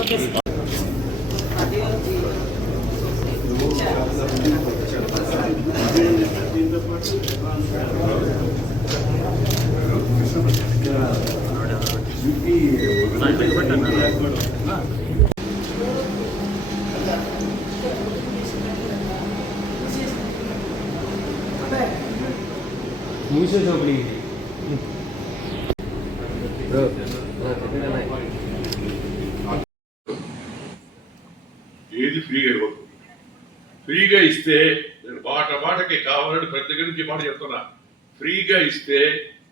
ಮುಗಿಸೋ ఇస్తే నేను బాట బాటకి కావాలని ప్రతి గురించి మాట చెప్తున్నా. ఫ్రీగా ఇస్తే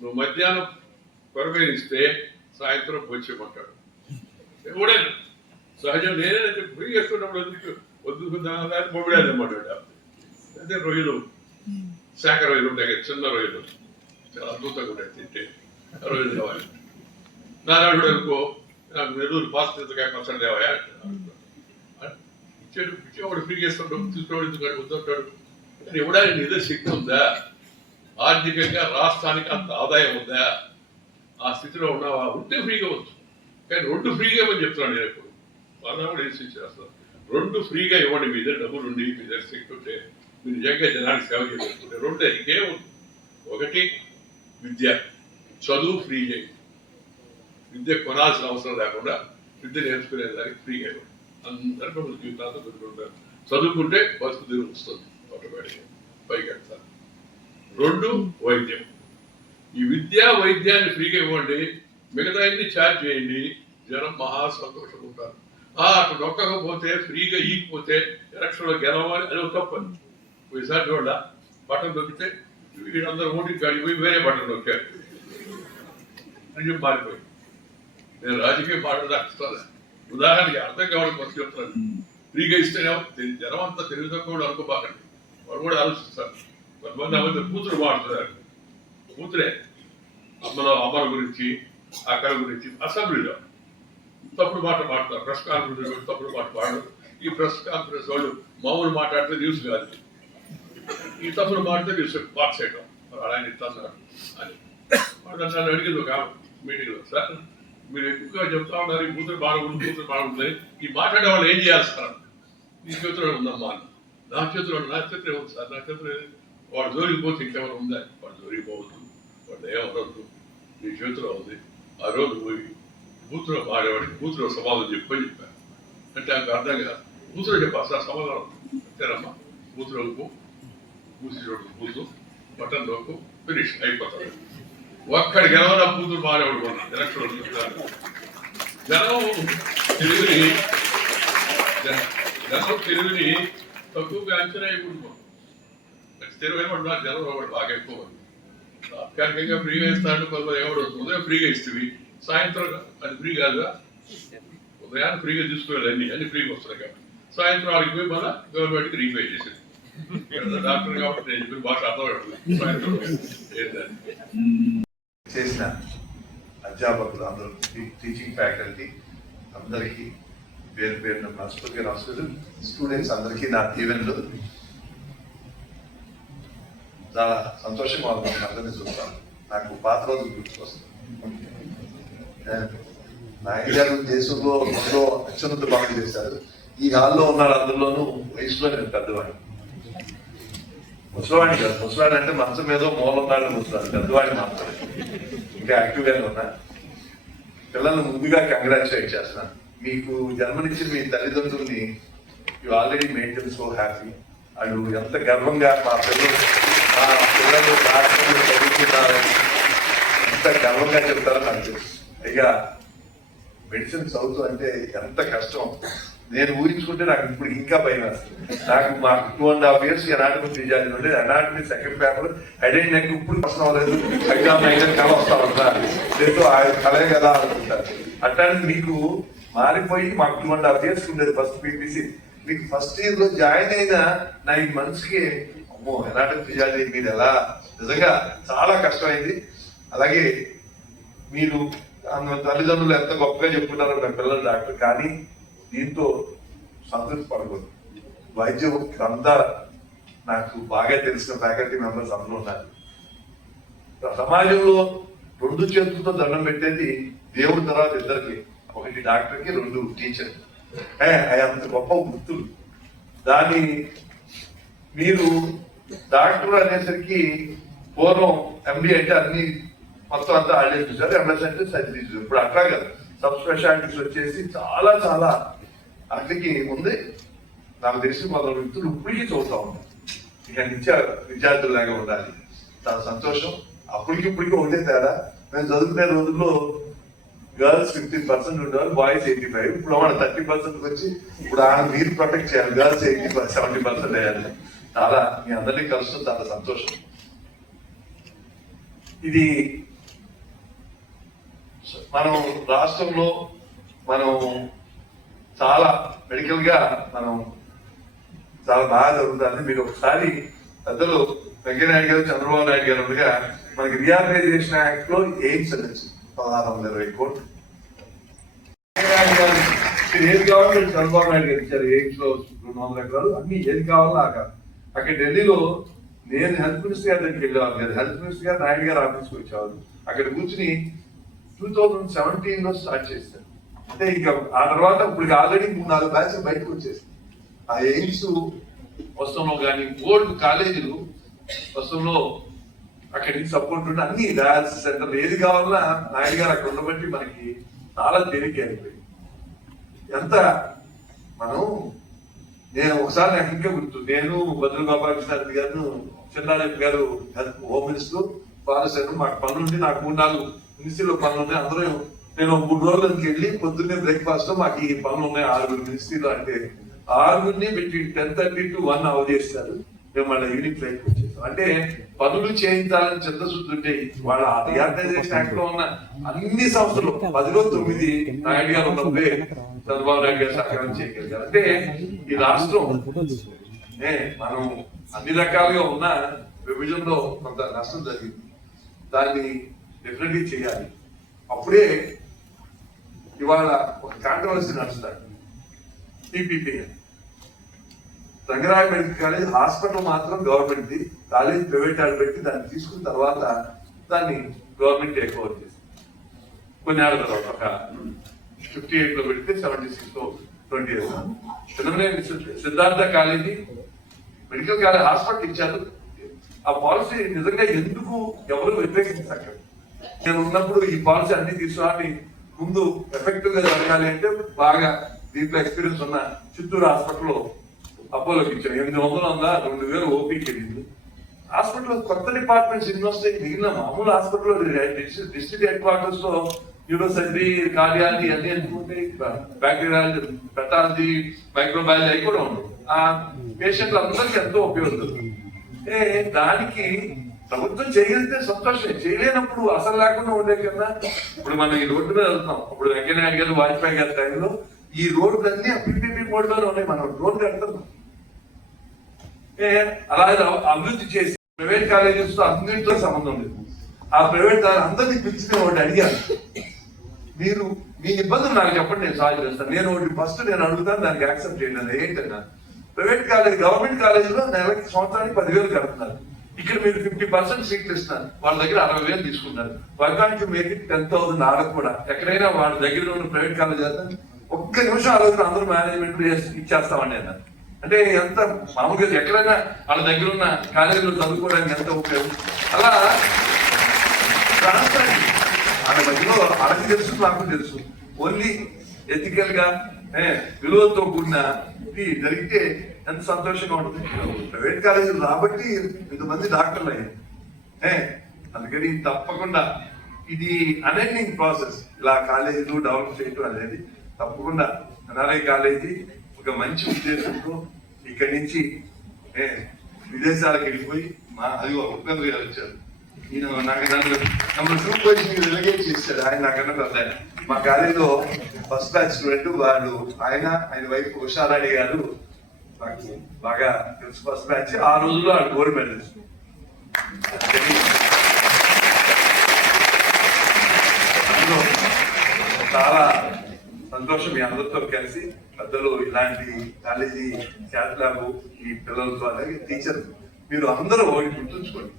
నువ్వు మధ్యాహ్నం కొరమేలు ఇస్తే సాయంత్రం వచ్చేమంటాడు ఎవడైనా సహజం నేనే ఫ్రీ చేస్తున్నప్పుడు ఎందుకు? వద్దుకుందాం మొబైల్ అనమాట అదే రొయ్యలు. శాఖ రొయ్యలు ఉంటాయి చిన్న రొయ్యలు. చాలా అద్భుతంగా ఉంటాయి తింటే. రొయ్యలు కావాలి. నారాయణుడు అనుకో నాకు నెల్లూరు పాస్ పాస్తికాయ పచ్చడి దేవాయా ఇచ్చాడు ఇచ్చేవాడు ఫ్రీగా ఇస్తాడు తీసుకురాడు ఎందుకంటే వద్దంటాడు కానీ ఇవ్వడానికి నిజ శక్తి ఉందా? ఆర్థికంగా రాష్ట్రానికి అంత ఆదాయం ఉందా? ఆ స్థితిలో ఉన్నావా? ఉంటే ఫ్రీగా వచ్చు కానీ రెండు ఫ్రీగా ఇవ్వని చెప్తున్నాను నేను ఎప్పుడు. వాళ్ళ కూడా ఏం చేస్తాను రెండు ఫ్రీగా ఇవ్వండి మీ దగ్గర డబ్బులు ఉండి మీ దగ్గర శక్తి ఉంటే మీరు నిజంగా జనానికి సేవ చేయాలనుకుంటే రెండు ఇంకేం ఒకటి విద్య. చదువు ఫ్రీ చేయి. విద్య కొనాల్సిన అవసరం లేకుండా విద్య నేర్చుకునే దానికి ఫ్రీగా ఇవ్వండి. అందరికీ మన జీవితాంతం పెట్టుకుంటారు చదువుకుంటే బతుకు తిరిగి వస్తుంది ఆటోమేటిక్గా. పైకి వెళ్తారు. రెండు వైద్యం. ఈ విద్య వైద్యాన్ని ఫ్రీగా ఇవ్వండి మిగతా అన్ని ఛార్జ్ చేయండి జనం మహా సంతోషంగా ఉంటారు. అటు నొక్కకపోతే ఫ్రీగా ఈకపోతే ఎలక్షన్లో గెలవాలి అది ఒక తప్పని. ఈసారి చూడ బట్టలు దొరికితే వీళ్ళందరూ ఓటింగ్ కాడికి పోయి వేరే బట్టలు నొక్కారు. నిజం మారిపోయి నేను రాజకీయ మాట్లాడాలి ఉదాహరణకి అర్థం కావడం కోసం చెప్తాను. ఫ్రీగా ఇస్తేనే జనం అంతా తెలివి తక్కువ అనుకోబాకండి వాడు కూడా ఆలోచిస్తారు కొంతమంది అమ్మ కూతురు మాట్లాడుతున్నారు కూతురే అమ్మలో అమ్మల గురించి అక్కడ గురించి అసెంబ్లీలో తప్పుడు మాట మాట్లాడతారు. ప్రెస్ కాన్ఫరెన్స్ కూడా తప్పుడు మాట మాట్లాడు ఈ ప్రెస్ కాన్ఫరెన్స్ వాళ్ళు మామూలు మాట్లాడితే న్యూస్ కాదు. ఈ తప్పుడు మాట్లాడితే న్యూస్ వాట్స్ చేయడం ఆయన ఇస్తాను అని. వాడు నన్ను అడిగింది ఒక మీటింగ్లో. సార్ మీరు ఎక్కువగా చెప్తా ఉన్నారు ఈ కూతురు బాగుంది కూతురు బాగుంది ఈ మాట్లాడే వాళ్ళు ఏం చేయాలి నీ చేతిలో ఉందమ్మా అని. నా చేతిలో నా చేతిలో ఉంది సార్? నా చేతిలో వాడు జోలికి పోతే ఇంకెవరు ఉందా? వాడు జోలికి పోవద్దు వాడు ఏమవద్దు నీ చేతిలో ఉంది. ఆ రోజు పోయి కూతురు మాడేవాడికి కూతురు సమాధానం చెప్పని చెప్పాను అంటే నాకు అర్థం కాదు. కూతురు చెప్పాలి సార్ సమాధానం. అంతేనమ్మా. కూతురు పో కూసి చోటు కూతు బటన్ నొక్కు ఫినిష్. అయిపోతాడు. ఒక్కడి గెలవన కూతురు మారేవాడు కొన్నా ఎలక్షన్ జనం తెలివిని జనం తెలుగుని తక్కువగా అంచనా అయిపోతున్నాం స్థిరమైన వాడు నాకు జనం ఒకటి బాగా ఎక్కువ తాత్కాలికంగా ఫ్రీగా ఇస్తాడు. కొంతమంది ఎవడు ఉదయం ఫ్రీగా ఇస్తుంది సాయంత్రం అది ఫ్రీ కాదుగా? ఉదయాన్ని ఫ్రీగా తీసుకోవాలి అన్ని. అన్ని ఫ్రీగా వస్తున్నాయి కాబట్టి. సాయంత్రం ఆడికి పోయి మళ్ళీ గవర్నమెంట్కి రీపే చేసేది. డాక్టర్ కాబట్టి నేను చెప్పిన భాష అర్థం సాయంత్రం ఏంటంటే చేసిన అధ్యాపకులు అందరూ టీచింగ్ ఫ్యాకల్టీ అందరికీ పేరు పేరున మనస్ఫూర్తిగా నమస్కారం స్టూడెంట్స్ అందరికీ నా దీవెనలు చాలా సంతోషంగా ఉంది అందరినీ చూస్తాను నాకు పాత రోజులు గుర్తుకొస్తాను నాయక్ దేశంలో ఎంతో అత్యున్నత బాగా చేశారు. ఈ హాల్లో ఉన్న అందరిలోనూ వయసులో నేను పెద్దవాడిని. ముసలివాడిని కాదు ముసలివాడు అంటే మంచం మీద మూల ఉన్నాడు ముసలాడు పెద్దవాడిని మాత్రమే ఇంకా యాక్టివ్గానే ఉన్నా. పిల్లల్ని ముందుగా కంగ్రాచులేట్ చేస్తున్నాను మీకు జన్మనిచ్చిన మీ తల్లిదండ్రుల్ని you already maintain so happy వాళ్ళు ఎంత గర్వంగా మా పిల్లలు మా పిల్లలు రాష్ట్రంలో చదువుతున్నారని ఎంత గర్వంగా చెప్తారో నాకు తెలుసు. పైగా మెడిసిన్ చదువుతూ అంటే ఎంత కష్టం. నేను ఊహించుకుంటే నాకు ఇప్పుడు ఇంకా భయం వేస్తుంది. నాకు మాకు two and half years anatomy physiology ఉండేది ఎనాటమీ సెకండ్ పేపర్ హెడ్ నాకు ఇప్పుడు ప్రశ్న అవ్వలేదు. ఎగ్జామ్ అయితే కళ వస్తా ఉంటా దీంతో ఆ కదా అనుకుంటారు అట్లాంటి మీకు మారిపోయి మాకు టూ అండ్ హాఫ్ ఇయర్స్ ఉండేది ఫస్ట్ పీపీసీ మీకు ఫస్ట్ ఇయర్లో జాయిన్ అయిన నా ఈ మనసుకి అమ్మో ఎనాటమీ ఫిజియాలజీ మీరు ఎలా? నిజంగా చాలా కష్టమైంది. అలాగే మీరు తల్లిదండ్రులు ఎంత గొప్పగా చెప్పుకుంటారో నా పిల్లలు డాక్టర్ కానీ దీంతో సంతృప్తి పడకూడదు వైద్యం అంతా నాకు బాగా తెలిసిన ఫ్యాకల్టీ మెంబర్స్ అందరూ ఉన్నారు. సమాజంలో రెండు చేతులతో దండం పెట్టేది దేవుడి తర్వాత ఇద్దరికి ఒకటి డాక్టర్కి రెండు టీచర్ అంత గొప్ప వృత్తులు దాని మీరు డాక్టర్ అనేసరికి పూర్వం ఎండి అంటే అన్ని మొత్తం అంతా ఆడేసి చూసారు ఎంఎస్ అంటే సర్జరీ చూసారు ఇప్పుడు అట్లా కదా. సబ్ స్పెషాలిటీస్ వచ్చేసి చాలా చాలా అట్లకి ఉంది నాకు తెలిసి మొదలు వ్యక్తులు ఇప్పటికీ చూస్తా ఉంటాం ఇక నిత్య విద్యార్థులాగా ఉండాలి. చాలా సంతోషం. అప్పటికి ఇప్పటికీ ఒకటే తేడా. మేము చదువుకునే రోజుల్లో గర్ల్స్ ఫిఫ్టీన్ పర్సెంట్ ఉండేవారు బాయ్స్ ఎయిటీ ఫైవ్ ఇప్పుడు మన థర్టీ పర్సెంట్ వచ్చి ఇప్పుడు ఆయన మీరు ప్రొటెక్ట్ చేయాలి. గర్ల్స్ ఎయిటీ సెవెంటీ పర్సెంట్ అయ్యాలి చాలా మీ అందరినీ కలుస్తుంది చాలా సంతోషం. ఇది మనం రాష్ట్రంలో మనం చాలా మెడికల్గా మనం చాలా బాగా జరుగుతుంది. మీరు ఒకసారి పెద్దలు వెంకయ్యనాయుడు గారు చంద్రబాబు నాయుడు గారు ఉండగా మనకి రియాలైజేషన్ యాక్ట్లో ఎయిమ్స్ అనేది పదహారు వందల ఇరవై కోట్లు. గారు మీరు ఏది కావాలో చంద్రబాబు నాయుడు గారు ఇచ్చారు. ఎయిమ్స్లో రెండు వందల ఎకరాలు అన్ని ఏది కావాలో ఆ అక్కడ ఢిల్లీలో నేను హెల్త్ మినిస్టర్ గారి దగ్గరికి వెళ్ళేవాళ్ళు కదా హెల్త్ మినిస్టర్ గారు నాయుడు గారు ఆఫీస్కి వచ్చేవాళ్ళు అక్కడ కూర్చుని టూ థౌజండ్ సెవెంటీన్లో స్టార్ట్ చేశారు. అంటే ఇంకా ఆ తర్వాత ఇప్పుడు ఆల్రెడీ మూడు నాలుగు బ్యాచ్లు బయటకు వచ్చేసి ఆ ఎయిమ్స్ వస్తంలో కానీ ఓల్డ్ కాలేజీలు వస్తంలో అక్కడి నుంచి సపోర్ట్ ఉంటే అన్ని డయాలసిస్ సెంటర్ ఏది కావాలన్నా నాయుడు గారు అక్కడ ఉండబట్టి మనకి చాలా తేలిక అయిపోయింది ఎంత మనం నేను ఒకసారి నాకు ఇంకా గుర్తు నేను భద్ర గోపాలకృష్ణ గారు చిన్నారెడ్డి గారు హెల్త్ హోమ్ మినిస్టర్ ఫారెస్ట్ మాకు పనులు నాకు మూడు నాలుగు మినిస్ట్రీలో పనులు ఉన్నాయి అందరూ నేను మూడు రోజులకి వెళ్ళి పొద్దున్నే బ్రేక్ఫాస్ట్ మాకు ఈ పనులు ఉన్నాయి ఆరుగురు మినిస్ట్రీలో అంటే ఆరుగురిని between ten thirty to one hour చేస్తారు. మేము మళ్ళీ ఈవినింగ్ వచ్చేస్తాం. అంటే పనులు చేయించాలని చిత్తశుద్ధి ఉంటే వాళ్ళ ఆర్గనైజేషన్ యాక్ట్లో ఉన్న అన్ని సంస్థలు పదిలో తొమ్మిది నాయుడు గారు ఉన్నప్పుడే చంద్రబాబు నాయుడు గారు సహకారం చేయగలిగారు. అంటే ఈ రాష్ట్రం మనం అన్ని రకాలుగా ఉన్న విభజనలో కొంత నష్టం జరిగింది. దాన్ని డెఫినెట్లీ చేయాలి. అప్పుడే ఇవాళ ఒక controversy నడుస్తాడు. PPP Rangaraya medical college hospital మాత్రం గవర్నమెంట్ ది కాలేజ్ ప్రైవేట్ వాళ్ళు పెట్టి దాన్ని తీసుకున్న తర్వాత దాన్ని గవర్నమెంట్ టేక్ ఓవర్ చేసింది కొన్ని ఏళ్ళ తర్వాత ఒక ఫిఫ్టీ ఎయిట్లో పెడితే సెవెంటీ సిక్స్లో twenty years Chinnamaneni Siddhartha college medical college hospital ఇచ్చారు. ఆ పాలసీ నిజంగా ఎందుకు ఎవరు వ్యతిరేకించారు? నేను ఉన్నప్పుడు ఈ పాలసీ అన్ని తీసుకురాని ముందు ఎఫెక్టివ్గా జరగాలి అంటే బాగా దీంట్లో ఎక్స్పీరియన్స్ ఉన్న చిత్తూరు హాస్పిటల్లో అపోలోకి ఇచ్చాను ఎనిమిది వందలు ఉందా రెండు వేలు ఓపీకి వెళ్ళింది. హాస్పిటల్ కొత్త డిపార్ట్మెంట్స్ ఎన్ని వస్తాయి మిగిలిన మామూలు హాస్పిటల్లో డిస్ట్రిక్ట్ హెడ్ క్వార్టర్స్లో న్యూరో సర్జరీ కార్డియాలజీ అన్ని ఎందుకుంటాయి బ్యాక్టీరియాలజీ పెటాలజీ మైక్రోబయాలజీ అవి కూడా ఉండవు. ఆ పేషెంట్లు అందరికి ఎంతో ఉపయోగపడుతుంది. దానికి ప్రభుత్వం చేయగలిగితే సంతోషమే. చేయలేనప్పుడు అసలు లేకుండా ఉండే కదా. ఇప్పుడు మనం ఈ రోడ్డు మీద వెళ్తున్నాం. ఇప్పుడు వెంకయ్యనాయుడు గారు వాజ్పేయి గారి టైంలో ఈ రోడ్లన్నీ పీపీపీ మోడ్ ఉన్నాయి. మనం రోడ్డు కడుతున్నాం. ఏ, అలాగే అభివృద్ధి చేసి ప్రైవేట్ కాలేజెస్తో అన్నింటితో సంబంధం లేదు. ఆ ప్రైవేట్ అందరినీ పిలిచి నేను ఒకటి అడిగాను. మీరు మీ ఇబ్బందులు నాకు చెప్పండి నేను సాల్వ్ చేస్తాను. నేను ఒకటి ఫస్ట్ నేను అడుగుతాను దానికి యాక్సెప్ట్ చేయలేదు. ఏంటన్నా ప్రైవేట్ కాలేజ్ గవర్నమెంట్ కాలేజీలో నెలకి సంవత్సరానికి పదివేలు కడుతున్నారు. ఇక్కడ మీరు ఫిఫ్టీ పర్సెంట్ సీట్లు ఇస్తున్నారు. వాళ్ళ దగ్గర అరవై వేలు తీసుకున్నారు why can't make it ten thousand ఆడకు కూడా. ఎక్కడైనా వాళ్ళ దగ్గర ఉన్న ప్రైవేట్ కాలేజ్ ఒక్క నిమిషం ఆలోచన అందరూ మేనేజ్మెంట్ ఇచ్చేస్తామండి అన్నారు అంటే ఎంత మామూలుగా ఎక్కడైనా వాళ్ళ దగ్గర ఉన్న కాలేజీలో చదువుకోవడానికి ఎంత ఉపయోగం? అలా ట్రాన్స్పరెంట్ వాళ్ళ మధ్యలో వాళ్ళకి తెలుసు నాకు తెలుసు. ఓన్లీ ఎథికల్గా విలువతో కూడిన ఇది జరిగితే ఎంత సంతోషంగా ఉంటుంది? ప్రైవేట్ కాలేజీలు రాబట్టి ఇంతమంది డాక్టర్లు అయ్యారు. ఏ, అందుకని తప్పకుండా ఇది అనెండింగ్ ప్రాసెస్ ఇలా కాలేజీలు డెవలప్ చేయటం అనేది తప్పకుండా ఎన్ఆర్ఐ కాలేజీ ఒక మంచి ఉద్దేశంతో ఇక్కడి నుంచి ఏ, విదేశాలకు వెళ్ళిపోయి మా అది ఉపేంద్ర గారు వచ్చారు. ఈయన నాకు నన్ను నన్ను సూపర్ పొజిషన్ రిలగేట్ చేశాడు. ఆయన నాకన్నా పెద్ద ఆయన. మా కాలేజీలో ఫస్ట్ బ్యాచ్ స్టూడెంట్ వాళ్ళు ఆయన ఆయన వైఫ్ ఉషారాణి గారు నాకు బాగా తెలుసు ఫస్ట్ బ్యాచ్ ఆ రోజుల్లో వాళ్ళు గోల్డ్ మెడల్ చాలా సంతోషం మీ అందరితో కలిసి పెద్దలు ఇలాంటి కాలేజీ క్యాట్ ల్యాబ్ ఈ పిల్లలతో అలాగే టీచర్ మీరు అందరూ ఒకటి గుర్తుంచుకోండి.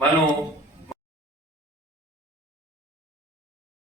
మనం